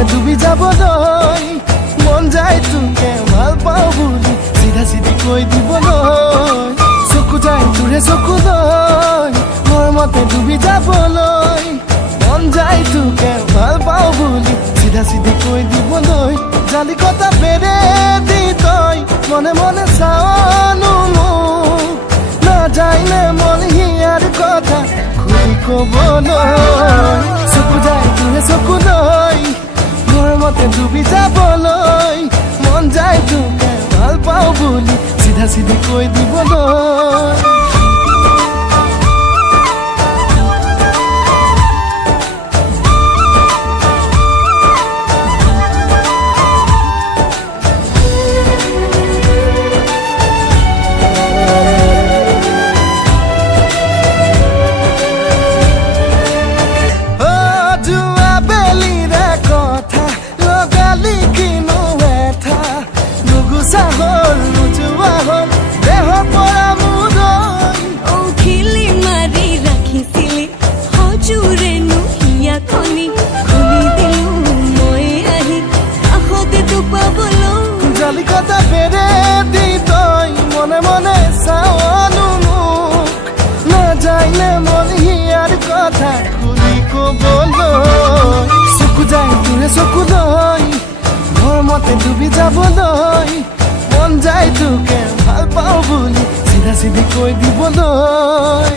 মতে ডুবি যাবলৈ মন যায় তোকে ভাল পাওঁ বুলি চিধা চিধি কৈ দিবলৈ চকু যায় তোৰে চকুলৈ মোৰ মতে ডুবি যাবলৈ মন যায় তোকে ভাল পাওঁ বুলি চিধা চিধি কৈ দিবলৈ জালি কটা বেৰে দি তই মনে মনে চাওনো মোক নাযায়নে মন হিয়াৰ কথা খুলি ক'বলৈ চকু যায় তোৰে চকুলৈ মোৰ মতে ডুবি যাবলৈ মন যায় তোকে ভাল পাওঁ বুলি চিধা চিধি কৈ দিবলৈ জালিকটা বেৰে দি তই মনে মনে চাওনো মোক নাযায়নে মন হিয়াৰ কথা খুলি ক'বলৈ চকু যায় তোৰে চকুলৈ মোৰ মতে ডুবি যাবলৈ মন যায় তোকে ভাল পাওঁ বুলি চিধা চিধি কৈ দিবলৈ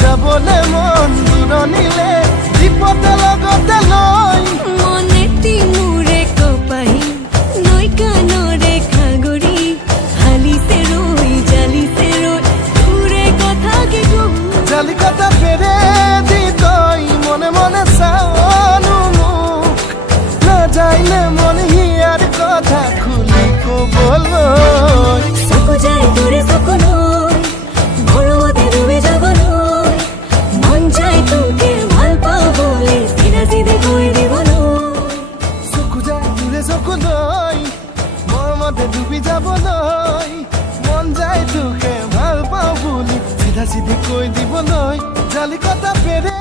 যাবলে মন দূৰণিলে বিপদে লগতে লৈ মনেটি মোৰে কপাহি নৈ কাণৰে খাগৰি হালিছে ৰৈ জালিছে ৰৈ তোৰে কথা কি কওঁ জালিকটা বেৰে দি তই মনে মনে চাওনো মোক নাযায়নে মন হিয়াৰ কথা খুলি ক'বলৈ চকু যায় তোৰে চকুলৈ ভৰমতে ডুবি যাবলৈ মন যায় তোকে ভাল পাওঁ বুলি চিধা চিধি কৈ দিবলৈ চকু যায় তোৰে চকুলৈ মোৰ মতে ডুবি যাবলৈ মন যায় তোকে ভাল পাওঁ বুলি চিধা চিধি কৈ দিবলৈ জালিকটা বেৰে